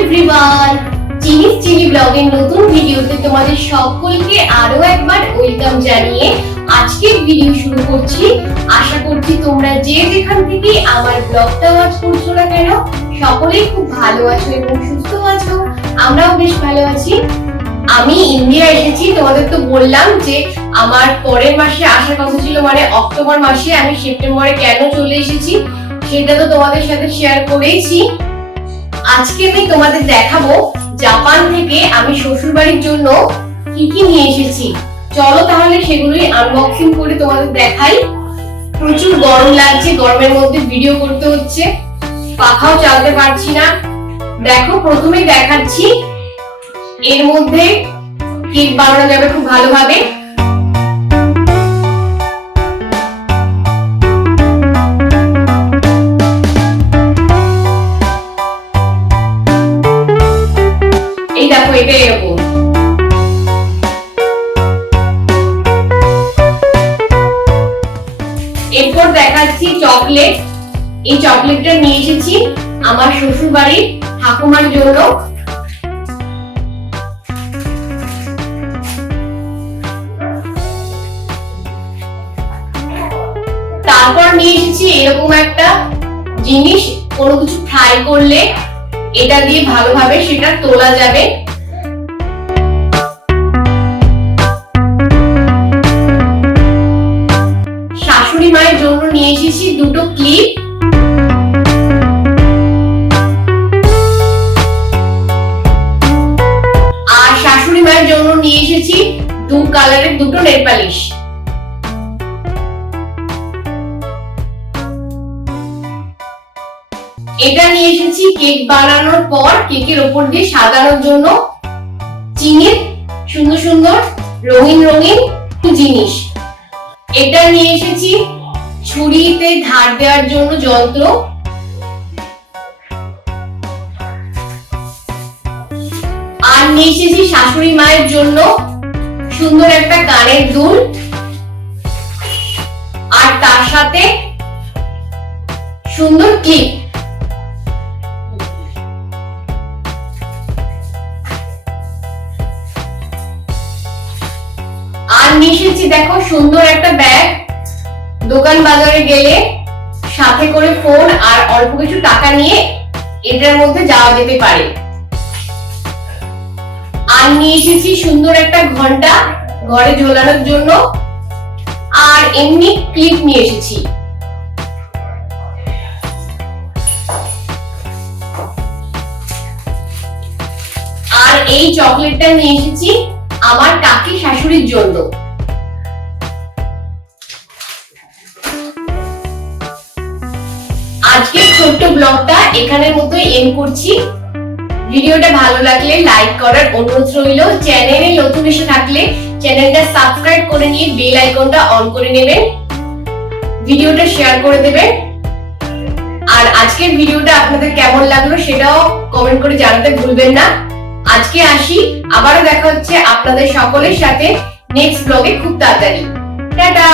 Everyone, চিনিস চিনি ব্লগের নতুন ভিডিওতে তোমাদের সকলকে আরো একবার ওয়েলকাম জানিয়ে আজকের ভিডিও শুরু করছি। আশা করছি তোমরা যে যেখান থেকে আমার ব্লগটা ওয়াচ করছো না কেন সকলেই খুব ভালো আছো এবং সুস্থ আছো। আমরাও বেশ ভালো আছি। আমি ইন্ডিয়া এসেছি, তোমাদের তো বললাম যে আমার পরের মাসে আসার কথা ছিল, মানে অক্টোবর মাসে। আমি সেপ্টেম্বরে কেন চলে এসেছি সেটা তো তোমাদের সাথে শেয়ার করেইছি। আজকে আমি তোমাদের দেখাবো জাপান থেকে আমি শ্বশুর বাড়ির জন্য কি কি নিয়ে এসেছি। চলো তাহলে সেগুলোই আনবক্সিং করে তোমাদের দেখাই। প্রচুর গরম লাগছে, গরমের মধ্যে ভিডিও করতে হচ্ছে, পাখাও চালাতে পারছি না। দেখো, প্রথমেই দেখাচ্ছি এর মধ্যে কেক বানানো যাবে খুব ভালোভাবে। এই দেখো, এটা এরকম। এরপর দেখাচ্ছি চকলেট। এই চকলেটটা নিয়ে এসেছি আমার শ্বশুর বাড়ির ঠাকুমার জন্য। তারপর নিয়ে এসেছি এরকম একটা জিনিস, কোনো কিছু ফ্রাই করলে এটা দিয়ে ভালোভাবে সেটা তোলা যাবে। শাশুড়ি মায়ের জন্য নিয়ে এসেছি দুটো ক্লিপ। আর শাশুড়ি মায়ের জন্য নিয়ে এসেছি দু কালারের দুটো নেল পালিশ। এটা নিয়ে এসেছি কেক বানানোর পর কেকের উপর দিয়ে সাজানোর জন্য চিনির সুন্দর সুন্দর রঙিন রঙিন জিনিস। এটা নিয়ে এসেছি ছুরিতে ধার দেওয়ার জন্য যন্ত্র। আর নিয়ে এসেছি শাশুড়ি মায়ের জন্য সুন্দর একটা কানের দুল, আর তার সাথে সুন্দর ক্লিপ। আর নিয়ে এসেছি দেখো সুন্দর একটা ব্যাগ। দোকান বাজারে গেলে সাথে করে ফোন আর অল্প কিছু টাকা নিয়ে এটার মধ্যে যাওয়া যেতে পারে। আর নিয়ে এসেছি সুন্দর একটা ঘন্টা ঘরে ঝোলানোর জন্য, আর এমনি ক্লিপ নিয়ে এসেছি। আর এই চকলেটটা নিয়ে এসেছি আমার কাকি শাশুড়ির জন্য। আজকে ছোট্ট ব্লগটা এখানের মতোই এন্ড করছি। ভিডিওটা ভালো লাগলে লাইক করার অনুরোধ রইল। চ্যানেলে নতুন এসে থাকলে চ্যানেলটা সাবস্ক্রাইব করে নিয়ে বেল আইকনটা অন করে নেবেন, ভিডিওটা শেয়ার করে দেবেন। আর আজকের ভিডিওটা আপনাদের কেমন লাগলো সেটাও কমেন্ট করে জানাতে ভুলবেন না। আজকে আসি, আবারও দেখা হচ্ছে আপনাদের সকলের সাথে নেক্সট ব্লগে খুব তাড়াতাড়ি। টাটা।